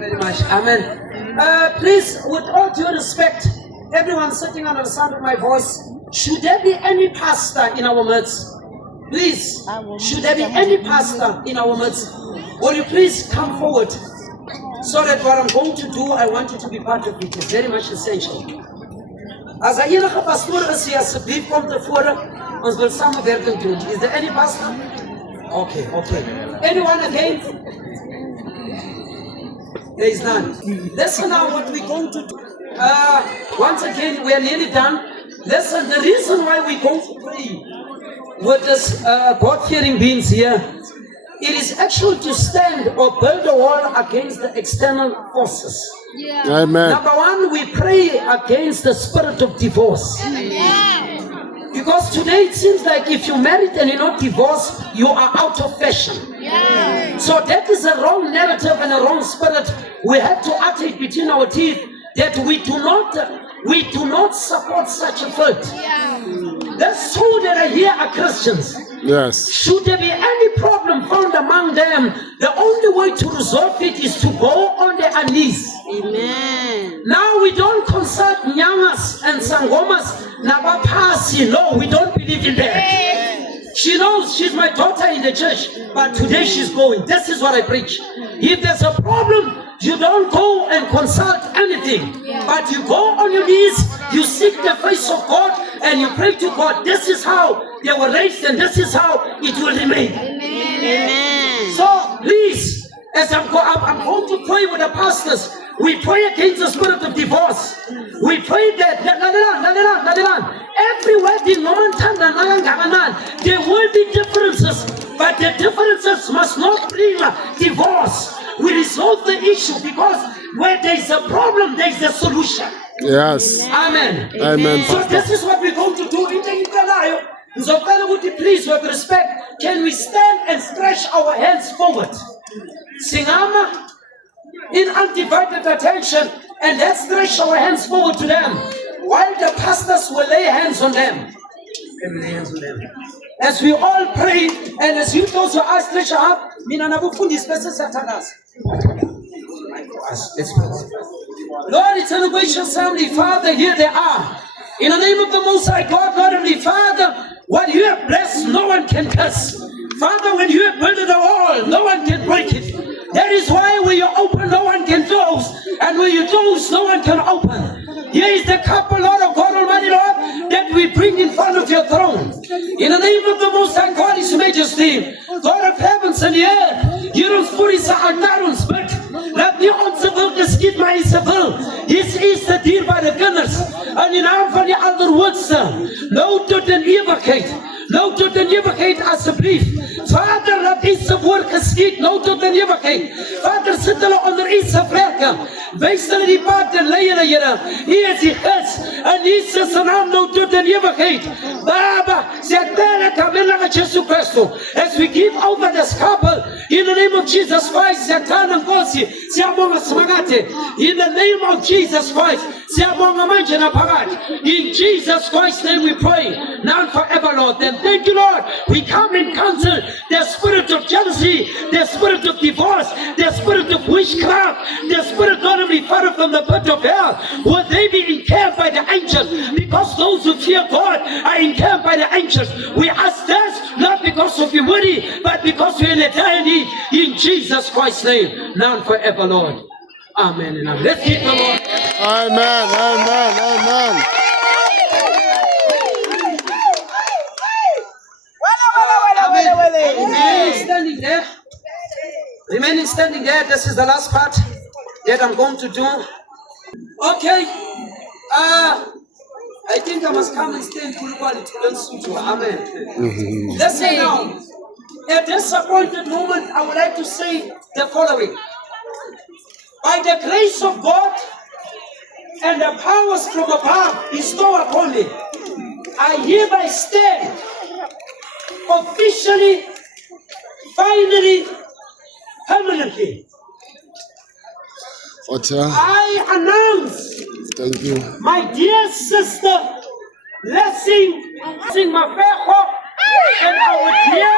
very much. Amen. Please, with all due respect, everyone sitting under the sound of my voice, should there be any pastor in our midst? Please, should there be any pastor in our midst? Will you please come forward so that what I'm going to do, I want you to be part of it. It's very much essential. As a enige pastoor is hier, asseblief kom tevore. Ons wil samenwerking doen. Is there any pastor? Okay. Anyone again? There is none. Listen now what we're going to do. Once again, we are nearly done. Listen, the reason why we're going to pray with this God-fearing beings here, it is actually to stand or build a wall against the external forces. Yeah. Amen. Number one, we pray against the spirit of divorce. Yeah. Because today it seems like if you're married and you're not divorced, you are out of fashion. Yeah. So that is a wrong narrative and a wrong spirit. We have to utter it between our teeth that we do not support such a fault. Yeah. Those two that are here are Christians. Yes. Should there be any problem found among them, the only way to resolve it is to go on their knees. Amen. Now we don't consult nyamas and sangomas nabapasi. No, we don't believe in that. She knows she's my daughter in the church, but today she's going. This is what I preach. If there's a problem, you don't go and consult anything, but you go on your knees, you seek the face of God, and you pray to God. This is how they were raised, and this is how it will remain. Amen. So please, as I'm going to pray with the pastors, we pray against the spirit of divorce. We pray that every wedding, there will be differences, but the differences must not bring divorce. We resolve the issue because where there is a problem, there is a solution. Yes. Amen. Amen. So this is what we're going to do. So, would you please, with respect, can we stand and stretch our hands forward? Singama in undivided attention, and let's stretch our hands forward to them while the pastors will lay hands on them. As we all pray, and as you those who are stretched up, Lord, eternal gracious Heavenly Father, here they are. In the name of the Most High God, Lord Heavenly Father, what you have blessed, no one can curse. Father, when you have built a wall, no one can break it. That is why when you open, no one can close. And when you close, no one can open. Here is the cup, Lord of God Almighty, Lord, that we bring in front of your throne. In the name of the Most High God, His Majesty, God of heavens and the earth, hier ons voor die altaar ons bid. Laat nie onze wil geskied, maar is wil. Hier is de dierbare kinders. In die naam van die Allerhoogste. Nou tot in ewigheid. Nou tot in ewigheid asseblief. Vader, laat U se woord geskied. Nou tot in ewigheid. Vader, sit hulle onder U se vlerke. Wys hulle die pad en lei hulle, Here. U is die Gees. In Jesus se naam nou tot in ewigheid. Baba, siatele kamela Jesu Christo. As we give over this couple, in the name of Jesus Christ, Satan Ngosi, siyabonga simangate. In the name of Jesus Christ, siyabonga manje naphakade. In Jesus Christ's name we pray, now and forever, Lord. Then thank you, Lord. We come and cancel the spirit of jealousy, the spirit of divorce, the spirit of witchcraft, the spirit not only far from the pit of hell. Will they be encamped by the angels? Because those who fear God are encamped by the angels. We ask this not because of humility, but because we're in eternity. In Jesus Christ's name, now and forever, Lord. Amen and amen. Let's keep the Lord. Amen. Amen. Amen. Remaining standing there. Remaining standing there. This is the last part that I'm going to do. Okay. I think I must come and stand to the Amen. Listen now. At this appointed moment, I would like to say the following. By the grace of God and the powers from above bestowed upon me, I hereby stand officially, finally, permanently. I announce, thank you, my dear sister, blessing Mafeho, and our dear.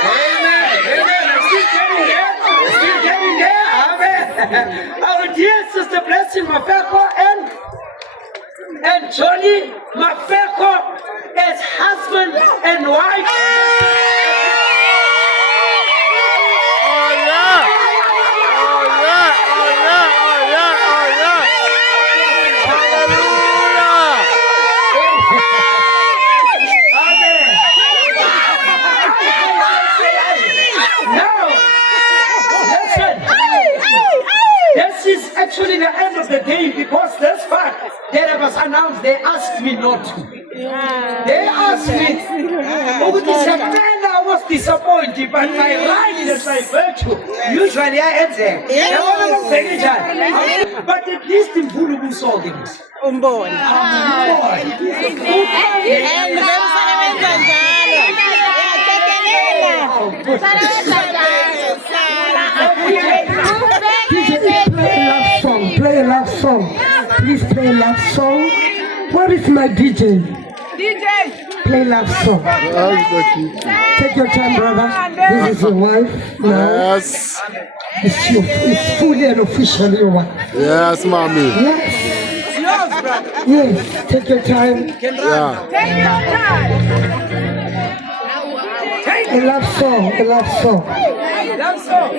Amen. Amen. I'm still getting there. Amen. Our dear sister Blessing Mafeko and Johnny Mafeko as husband and wife. Oh yeah. Oh yeah. Oh yeah. Oh yeah. Oh yeah. Hallelujah. Now, listen. This is actually the end of the game because this fact that was announced, they asked me not to. They asked me, I was disappointed, but my right is my virtue. Usually I answer. But at least in Bulubu saw things. Umboni. Play a love song. Please play a love song. Where is my DJ? Play love song. Take your time, brother. This is your wife now. Yes. It's fully and officially your wife. Yes, mommy. Yes. Yes. Take your time. Yeah. A love song. A love song.